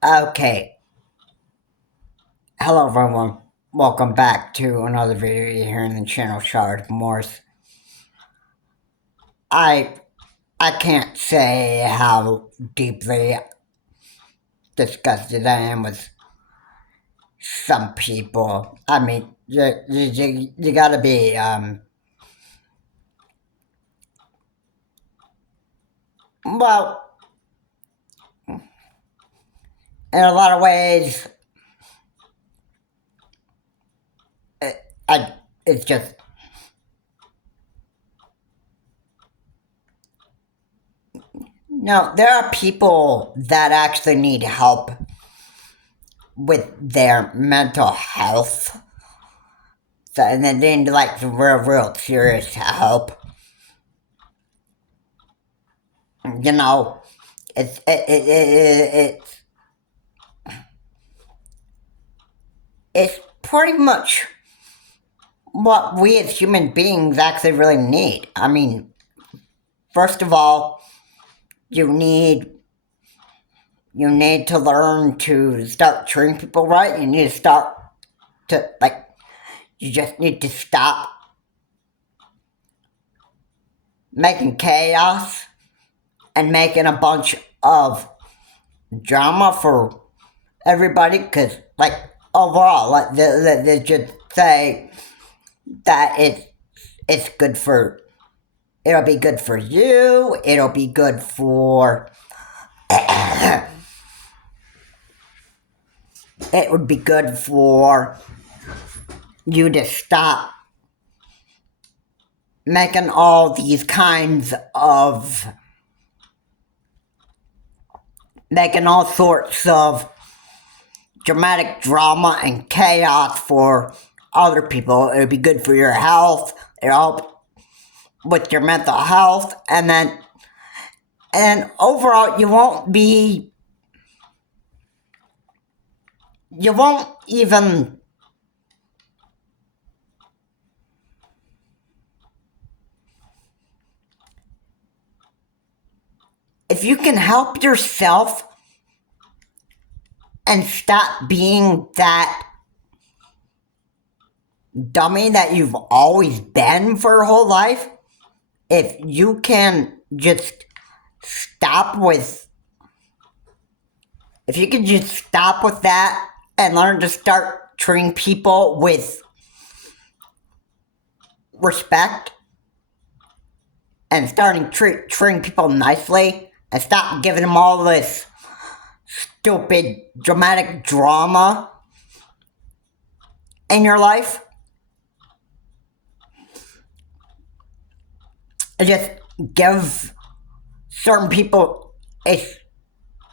Okay, hello everyone. Welcome back to another video here in the channel Shard Morse. I I can't say how deeply disgusted I am with some people. I mean, you gotta be, well, in a lot of ways, it, I, it's just, no, there are people that actually need help with their mental health. So, and they need like real serious help. You know, it's it's pretty much what we as human beings actually really need. I mean, first of all, you need you need to learn to start treating people right. You need to start to like you just need to stop making chaos and making a bunch of drama for everybody because like overall like they just say that it's good for it'll be good for you, it'll be good for it would be good for you to stop making all these kinds of making all sorts of dramatic drama and chaos for other people. It would be good for your health, it'll help with your mental health, and overall you won't even if you can help yourself and stop being that dummy that you've always been for your whole life, if you can just stop with, if you can just stop with that and learn to start treating people with respect and starting treating people nicely and stop giving them all this stupid dramatic drama in your life, and just give certain people a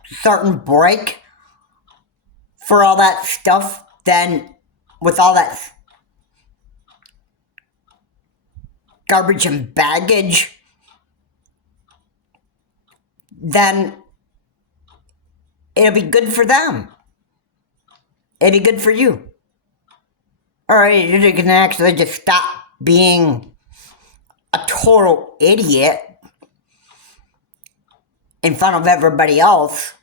certain break for all that stuff, then with all that garbage and baggage, then it'll be good for them. It'll be good for you. Alright, you can actually just stop being a total idiot in front of everybody else.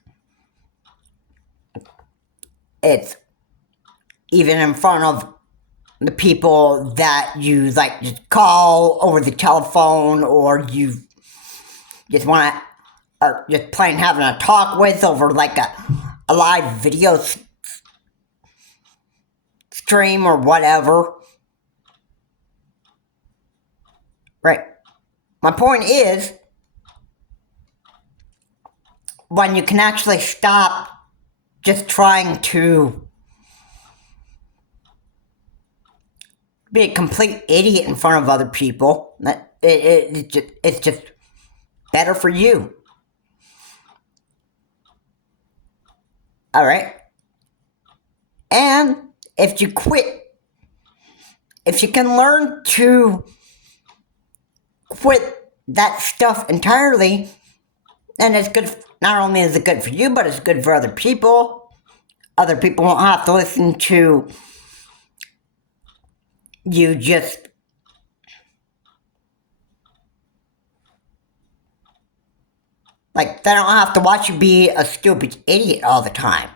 It's even in front of the people that you like just call over the telephone, or you just want to, or just plain having a talk with over like a live video stream or whatever. Right. My point is, when you can actually stop just trying to be a complete idiot in front of other people, it's just better for you. Alright? And if you quit, if you can learn to quit that stuff entirely, then it's good. Not only is it good for you, but it's good for other people. Other people won't have to listen to you just Like, they don't have to watch you be a stupid idiot all the time.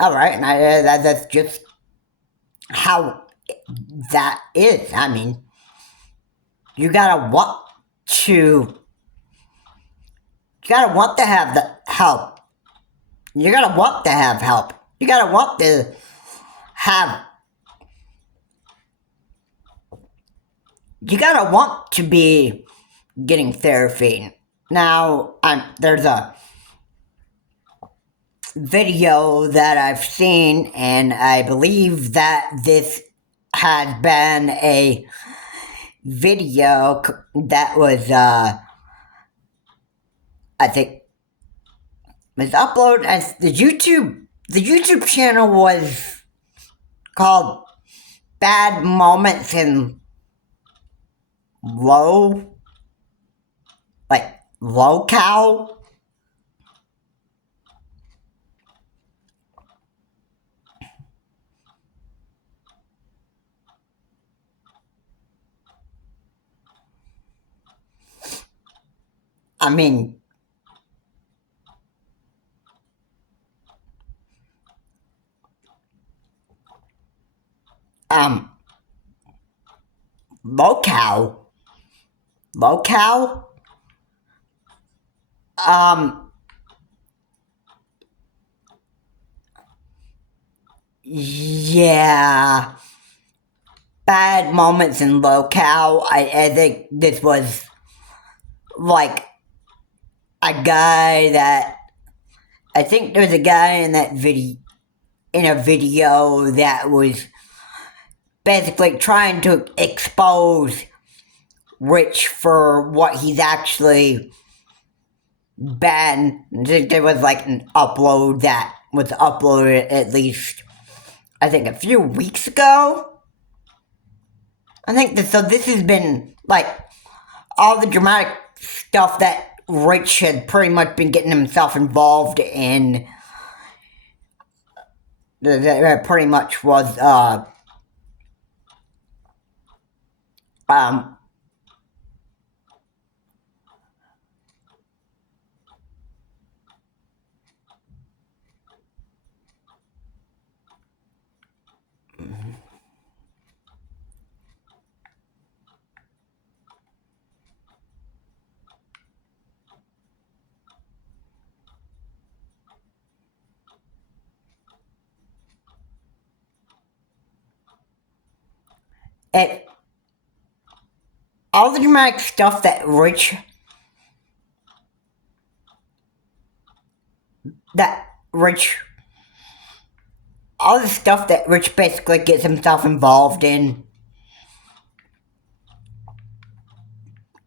Alright, and that's just how that is. I mean, you gotta want to. You gotta want to have the help. You gotta want to have help. You gotta want to have. You gotta want to be getting therapy. Now, there's a video that I've seen, and I believe that this had been a video that was, I think, was uploaded as the YouTube. The YouTube channel was called Bad Moments in Low, like Locale. I mean, um, locale, locale, um, yeah, bad moments in locale. I think this was like a guy that, I think there was a guy in that video, in a video that was basically trying to expose Rich for what he's actually been. There was like an upload that was uploaded at least, I think, a few weeks ago. I think that, so this has been like all the dramatic stuff that Rich had pretty much been getting himself involved in. That pretty much was um it, all the dramatic stuff that Rich, all the stuff that Rich basically gets himself involved in,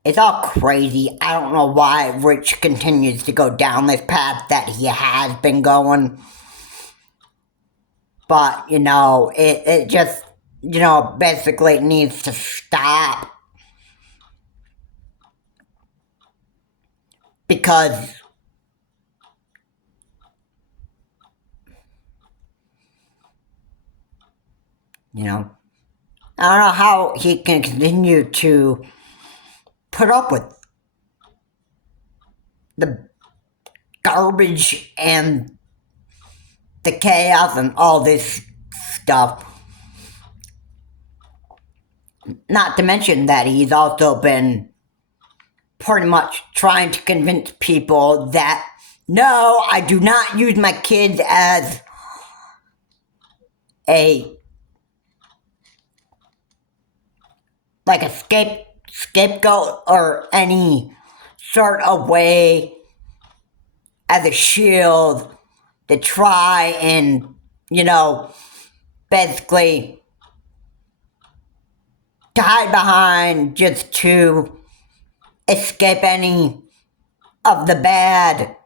it's all crazy. I don't know why Rich continues to go down this path that he has been going. But, it just, basically needs to stop. Because, I don't know how he can continue to put up with the garbage and the chaos and all this stuff. Not to mention that he's also been pretty much trying to convince people that, no, I do not use my kids as a scapegoat or any sort of way as a shield to try and, basically to hide behind just to escape any of the bad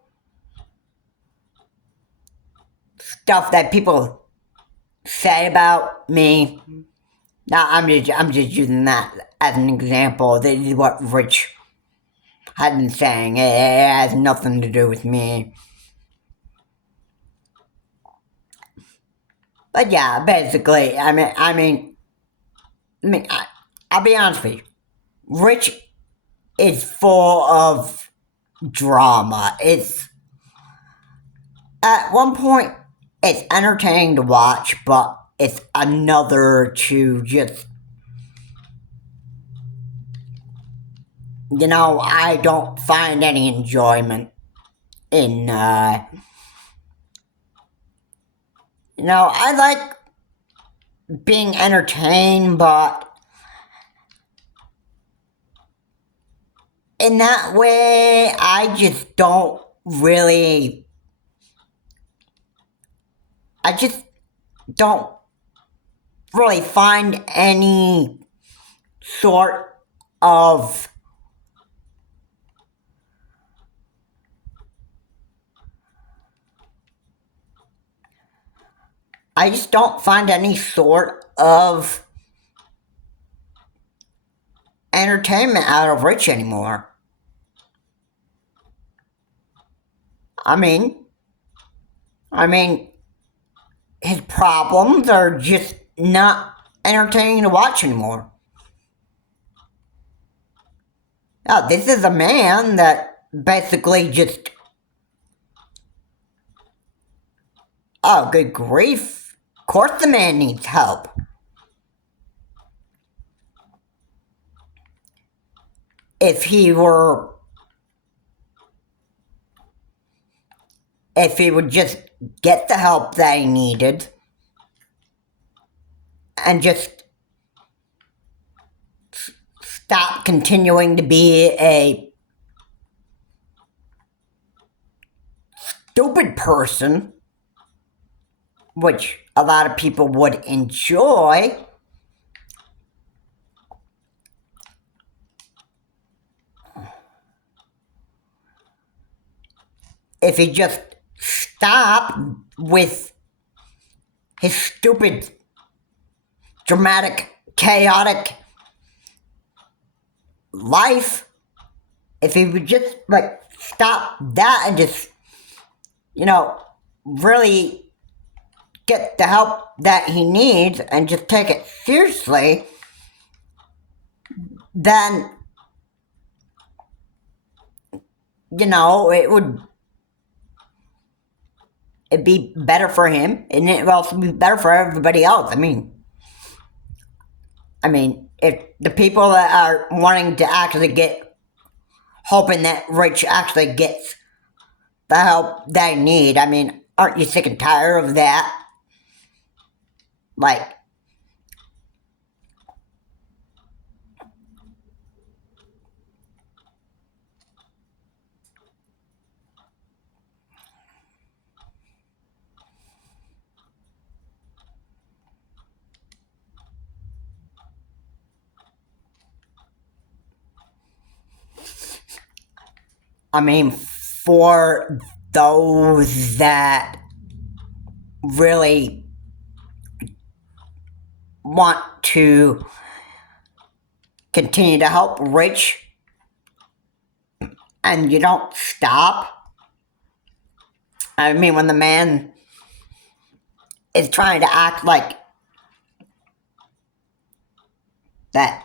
stuff that people say about me. Now, I'm just using that as an example. This is what Rich had been saying. It has nothing to do with me. But yeah, basically, I'll be honest with you. Rich is full of drama. It's at one point it's entertaining to watch, but it's another to just, I don't find any enjoyment in I like being entertained, but in that way, I just don't really. I just don't really find any sort of. I just don't find any sort of entertainment out of Rich anymore. I mean, his problems are just not entertaining to watch anymore. Now, this is a man that basically just. Oh, good grief. Of course the man needs help. If he would just get the help that he needed and just stop continuing to be a stupid person, which a lot of people would enjoy, if he just stopped with his stupid, dramatic, chaotic life, if he would just stop that and just really get the help that he needs and just take it seriously, then it'd be better for him, and it would also be better for everybody else. I mean, if the people that are wanting to actually hoping that Rich actually gets the help they need, aren't you sick and tired of that? For those that really want to continue to help Rich and you don't stop. When the man is trying to act like that,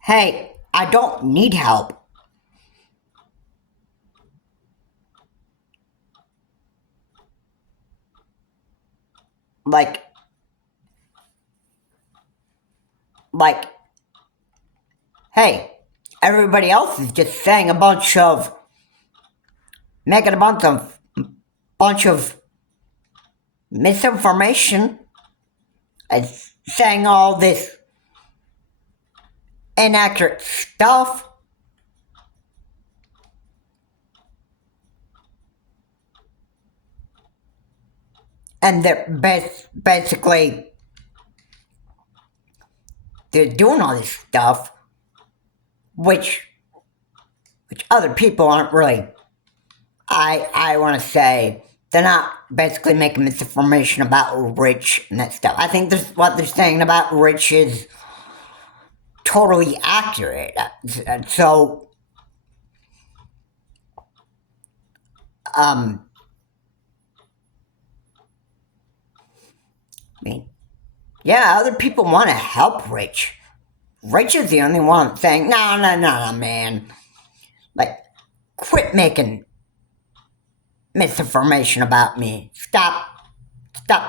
hey, I don't need help. Hey, everybody else is just saying making a bunch of misinformation and saying all this inaccurate stuff. And they're basically they're doing all this stuff which other people aren't really. I want to say they're not basically making misinformation about Rich and that stuff. I think what they're saying about Rich is totally accurate. So, yeah, other people want to help Rich. Rich is the only one saying, no, man. Like, quit making misinformation about me. Stop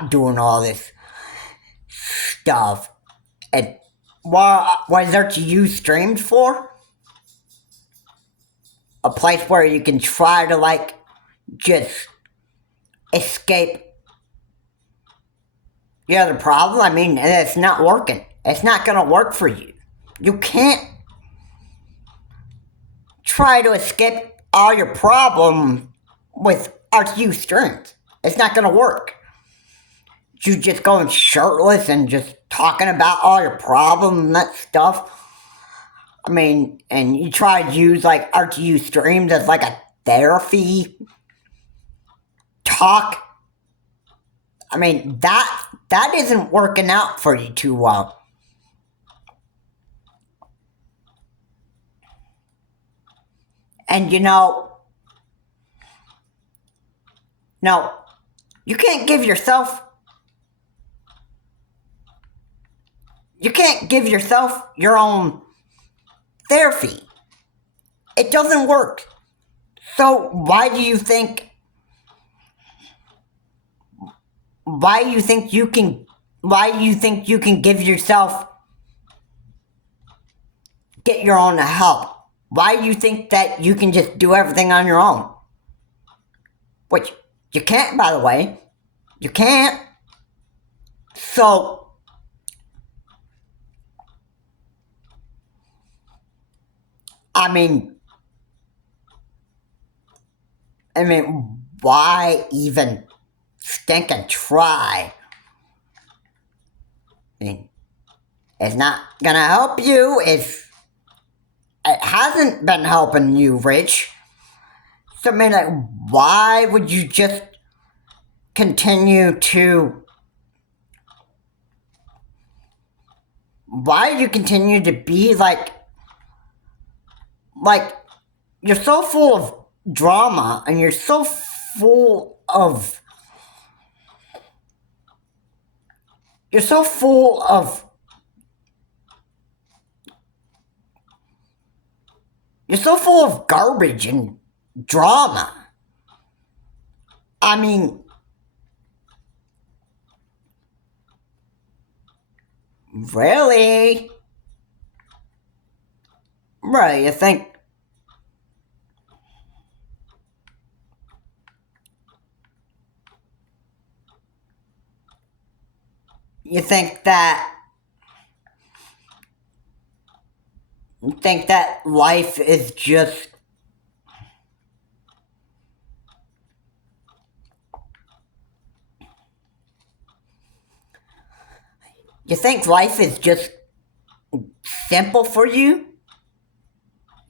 doing all this stuff. And what is there to use streams for? A place where you can try to, like, just escape the other problem? I mean, it's not working. It's not going to work for you. You can't try to escape all your problems with RTU streams. It's not going to work. You just going shirtless and just talking about all your problems and that stuff. I mean, and you try to use, like, RTU streams as, like, a therapy talk. I mean, that isn't working out for you too well. And no, you can't give yourself your own therapy. It doesn't work. So why do you think you can get your own help? Why do you think that you can just do everything on your own? Which you can't, by the way. You can't. So, I mean, why even stink and try? I mean, it's not gonna help you. It hasn't been helping you, Rich. So, I mean, like, why would you just continue to... Why do you continue to be like, you're so full of drama, and you're so full of... You're so full of garbage and drama. I mean, really? Right, you think that life is just... You think life is just simple for you?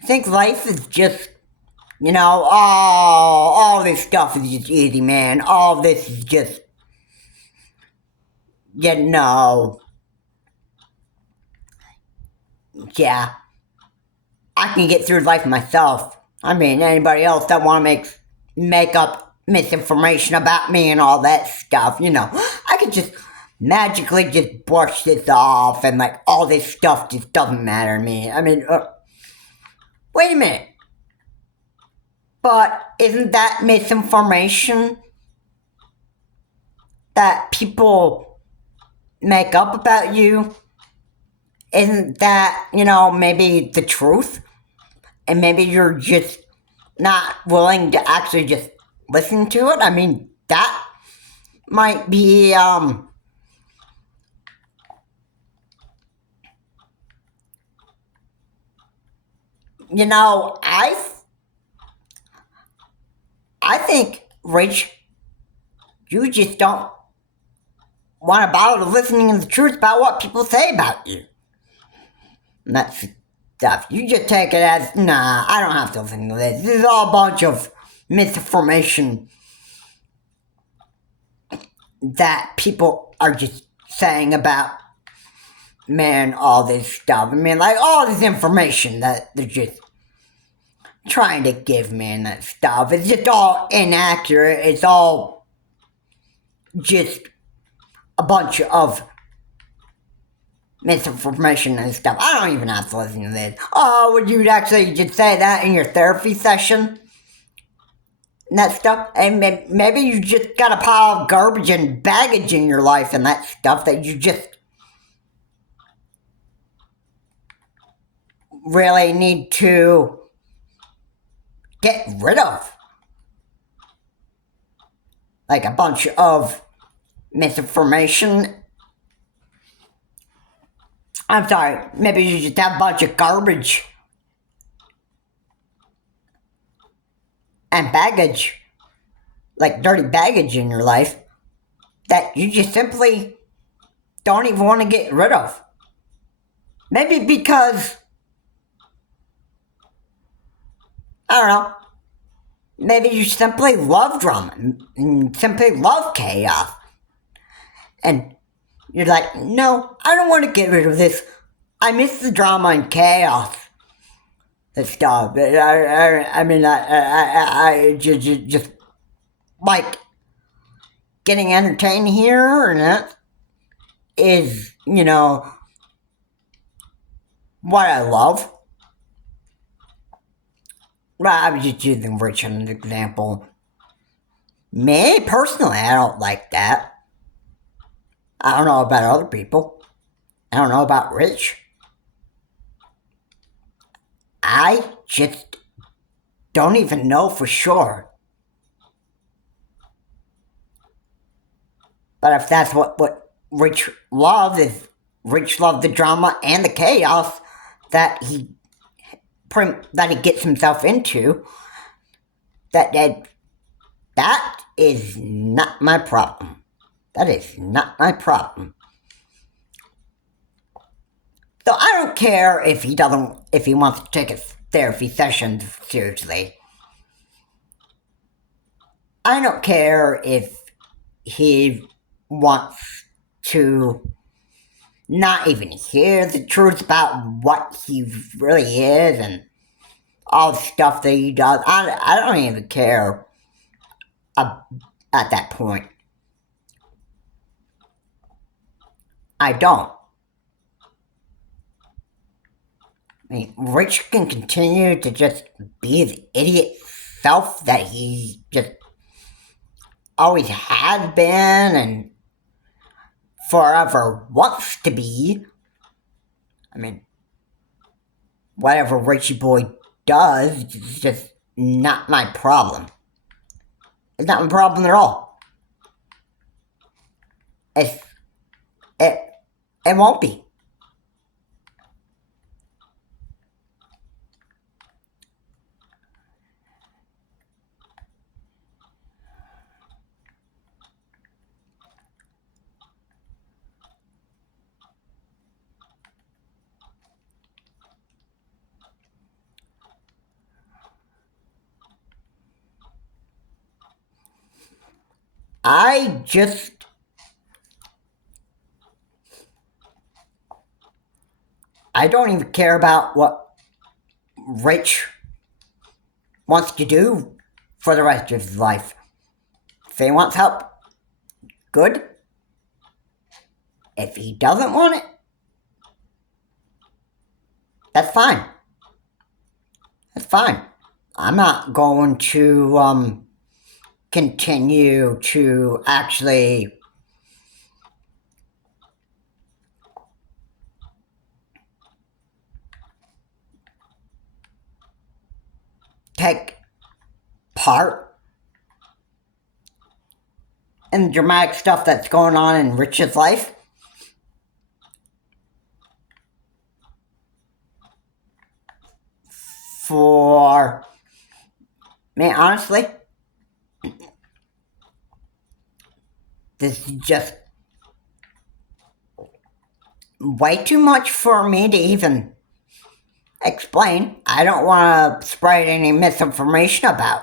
You think life is just, all this stuff is just easy, man. All this is just, yeah, I can get through life myself. I mean, anybody else that want to make up misinformation about me and all that stuff, I could just magically just brush this off, and, like, all this stuff just doesn't matter to me. I mean, wait a minute. But isn't that misinformation that people make up about you? Isn't that, maybe the truth? And maybe you're just not willing to actually just listen to it? I mean, that might be, I think, Rich, you just don't want to bother listening to the truth about what people say about you. And that stuff. You just take it as, nah, I don't have to listen to this. This is all a bunch of misinformation that people are just saying about, man, all this stuff. I mean, like, all this information that they're just trying to give me and that stuff. It's just all inaccurate. It's all just a bunch of misinformation and stuff. I don't even have to listen to this. Oh, would you actually just say that in your therapy session? And that stuff. And maybe you just got a pile of garbage and baggage in your life and that stuff that you just really need to get rid of. Like a bunch of misinformation. I'm sorry, maybe you just have a bunch of garbage and baggage, like dirty baggage in your life, that you just simply don't even want to get rid of. Maybe because, I don't know, maybe you simply love drama and simply love chaos. And you're like, no, I don't want to get rid of this. I miss the drama and chaos and stuff. I just like getting entertained here, and that is, what I love. Well, I was just using Rich as an example. Me, personally, I don't like that. I don't know about other people. I don't know about Rich. I just don't even know for sure. But if that's what Rich loves, is Rich loves the drama and the chaos that he gets himself into, that is not my problem. That is not my problem. So I don't care if he wants to take his therapy sessions seriously. I don't care if he wants to not even hear the truth about what he really is and all the stuff that he does. I don't even care at that point. I don't. I mean, Rich can continue to just be his idiot self that he just always has been and forever wants to be. I mean, whatever Richie Boy does is just not my problem. It's not my problem at all. It won't be. I don't even care about what Rich wants to do for the rest of his life. If he wants help, good. If he doesn't want it, that's fine. That's fine. I'm not going to continue to actually take part in the dramatic stuff that's going on in Rich's life. For me, honestly, this is just way too much for me to even explain. I don't want to spread any misinformation about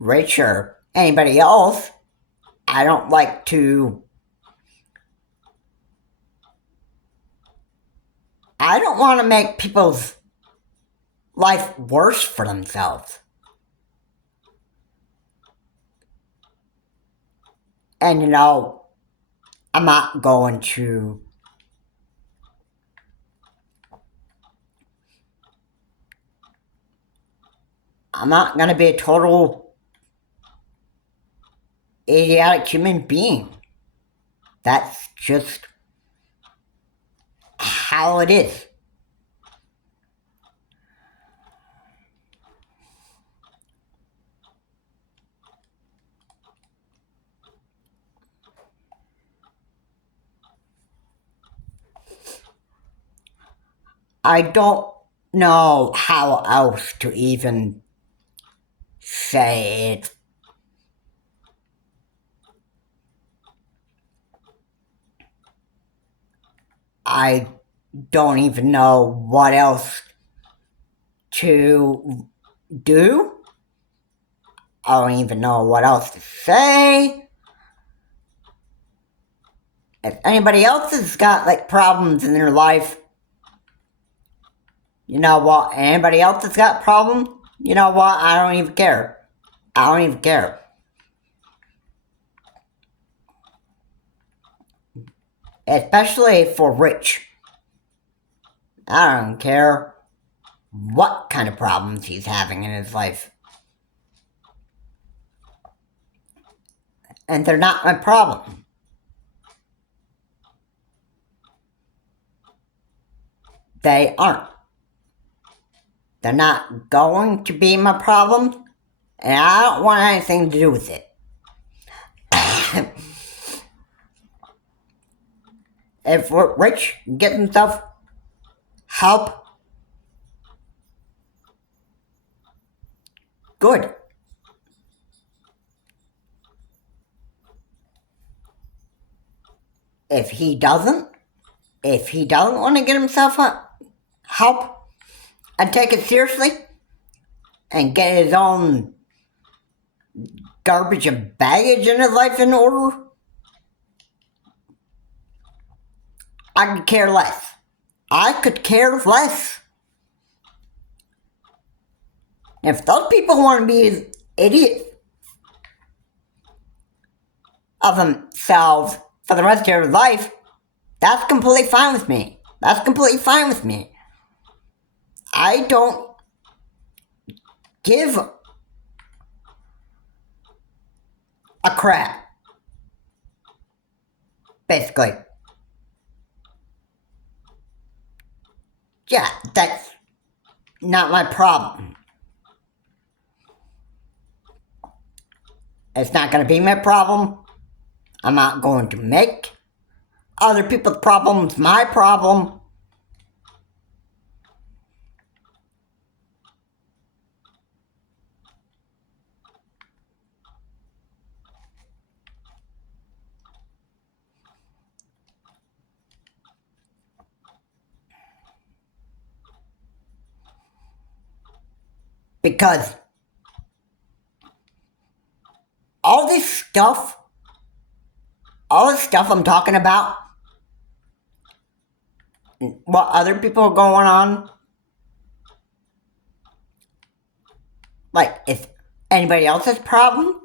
Rich or anybody else. I don't like to. I don't want to make people's life worse for themselves. And I'm not going to I'm not going to be a total idiotic human being. That's just how it is. I don't know how else to even say it. I don't even know what else to do. I don't even know what else to say. If anybody else has got like problems in their life, you know what? Anybody else that's got problems, you know what? I don't even care. I don't even care. Especially for Rich. I don't care what kind of problems he's having in his life. And they're not my problem. They aren't. They're not going to be my problem, and I don't want anything to do with it. If Rich gets himself help, good. If he doesn't want to get himself help and take it seriously and get his own garbage and baggage in his life in order, I could care less. I could care less. If those people want to be idiots of themselves for the rest of their life, that's completely fine with me. That's completely fine with me. I don't give a crap. Basically. Yeah, that's not my problem. It's not going to be my problem. I'm not going to make other people's problems my problem. Because all this stuff I'm talking about, what other people are going on, like, if anybody else's problem,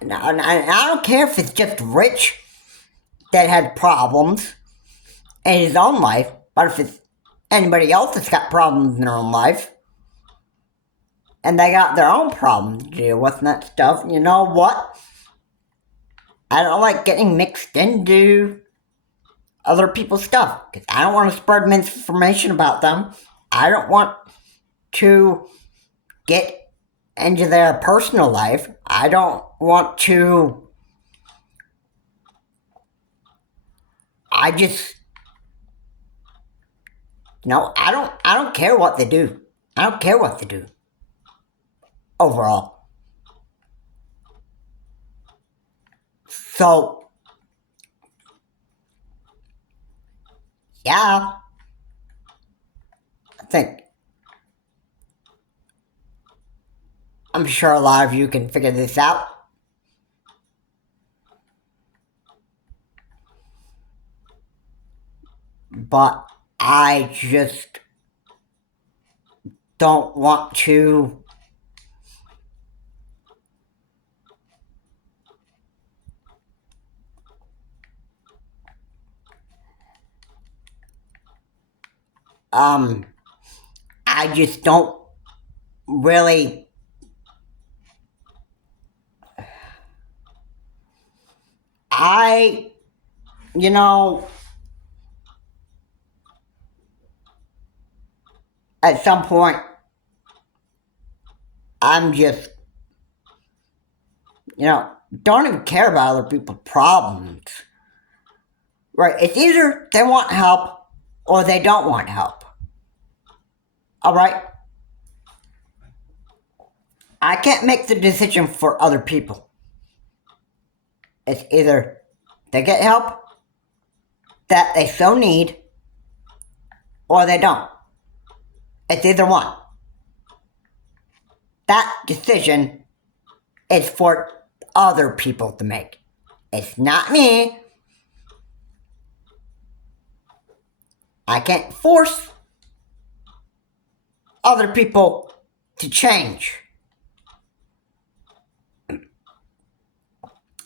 and I don't care if it's just Rich that had problems in his own life, but if it's anybody else that's got problems in their own life, and they got their own problems to deal with and that stuff, you know what? I don't like getting mixed into other people's stuff, because I don't want to spread misinformation about them. I don't want to get into their personal life. I don't want to. I just, I don't care what they do. I don't care what they do. Overall. So, yeah, I'm sure a lot of you can figure this out. But I just don't want to I just don't really I, you know, at some point, I'm just, don't even care about other people's problems. Right? It's either they want help or they don't want help. All right? I can't make the decision for other people. It's either they get help that they so need or they don't. It's either one. That decision is for other people to make. It's not me. I can't force other people to change.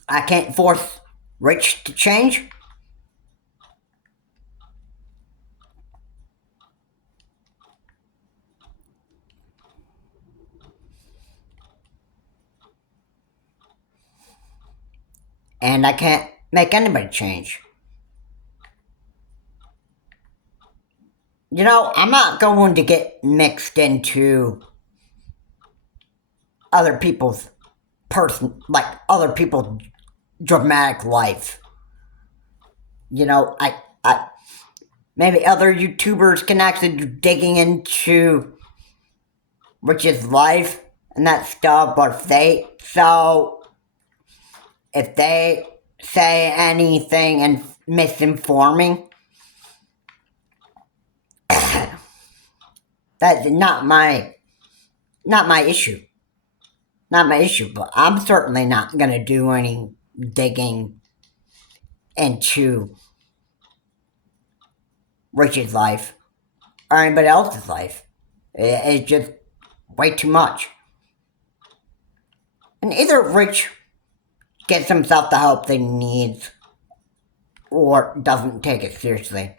I can't force Rich to change. And I can't make anybody change. I'm not going to get mixed into other people's other people's dramatic life. I maybe other YouTubers can actually do digging into Rich's life and that stuff, but if they say anything and misinforming, that's not my issue. Not my issue, but I'm certainly not going to do any digging into Rich's life or anybody else's life. It's just way too much. And either Rich gets himself the help that he needs or doesn't take it seriously.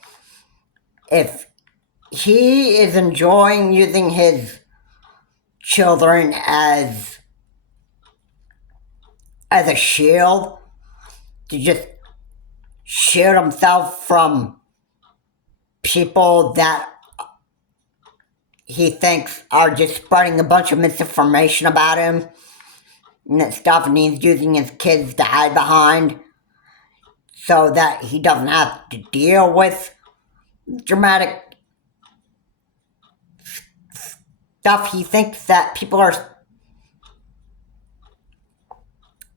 If he is enjoying using his children as a shield to just shield himself from people that he thinks are just spreading a bunch of misinformation about him and that stuff, and he's using his kids to hide behind so that he doesn't have to deal with dramatic stuff he thinks that people are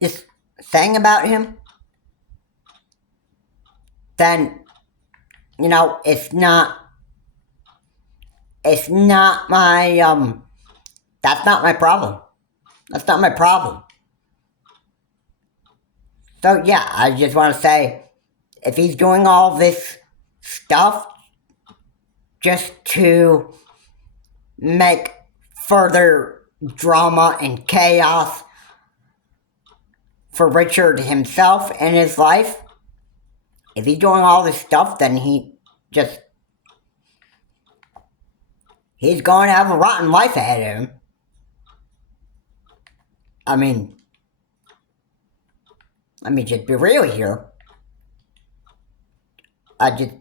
just saying about him, then, it's not my, that's not my problem. That's not my problem. So yeah, I just want to say, if he's doing all this stuff just to make further drama and chaos for Richard himself and his life, if he's doing all this stuff, then he's going to have a rotten life ahead of him. I mean, let me just be real here. I just,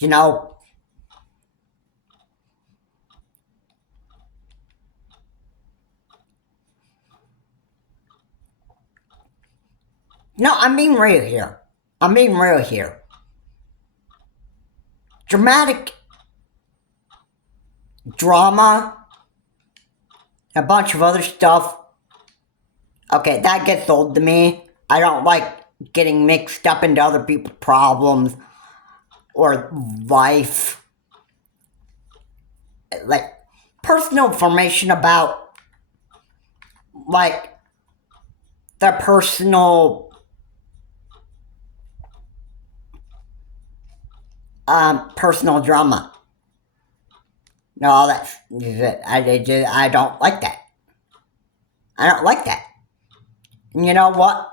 no, I'm being real here. Dramatic drama, a bunch of other stuff. Okay, that gets old to me. I don't like getting mixed up into other people's problems or life. Like, personal information about, their personal personal drama. No, I don't like that. I don't like that. And you know what?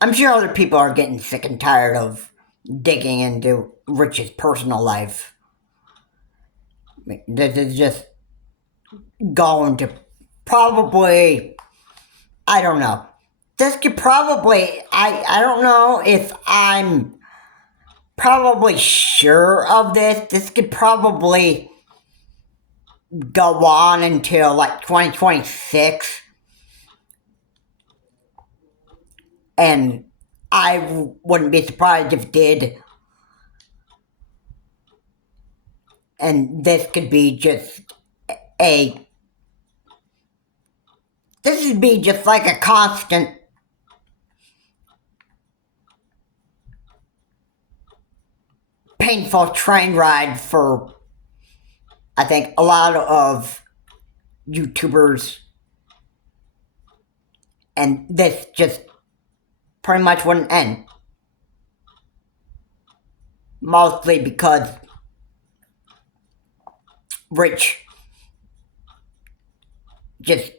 I'm sure other people are getting sick and tired of digging into Rich's personal life. This is just going to probably, I don't know. This could probably, I don't know if I'm probably sure of this. This could probably go on until like 2026. And I wouldn't be surprised if it did. And this could be just a. This would be just like a constant painful train ride for, I think, a lot of YouTubers. And this just pretty much wouldn't end. Mostly because Rich just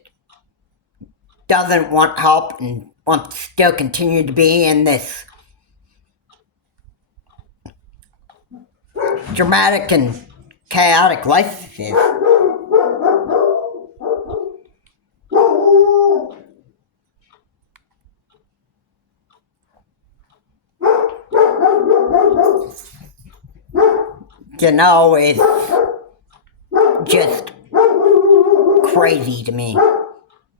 doesn't want help and wants to still continue to be in this dramatic and chaotic life. You know, it's just crazy to me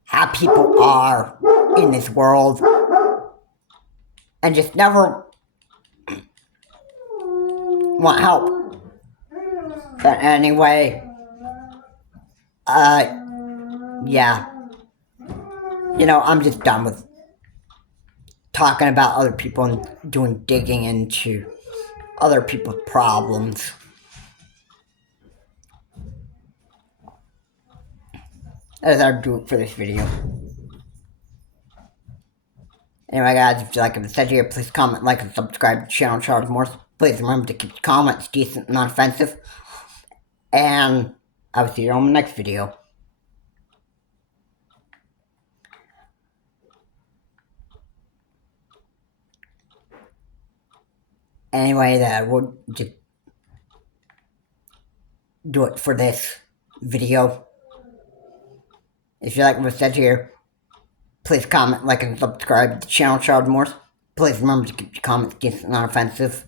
how people are in this world and just never want help. But anyway, yeah. You know, I'm just done with talking about other people and digging into other people's problems. As I do it for this video. Anyway, guys, if you like what I said here, please comment, like, and subscribe to the channel, Charles Morse. Please remember to keep your comments decent and non-offensive. And I will see you on the next video. Anyway, that would just do it for this video. If you like what I said here, please comment, like, and subscribe to the channel, Charles Morse. Please remember to keep your comments decent and non-offensive.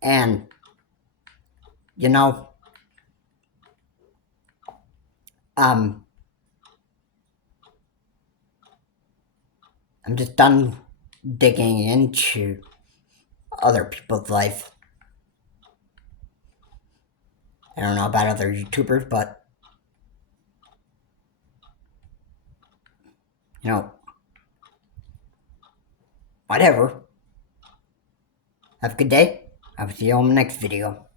And, you know, I'm just done digging into other people's life. I don't know about other YouTubers, but, you know, whatever. Have a good day. I will see you on the next video.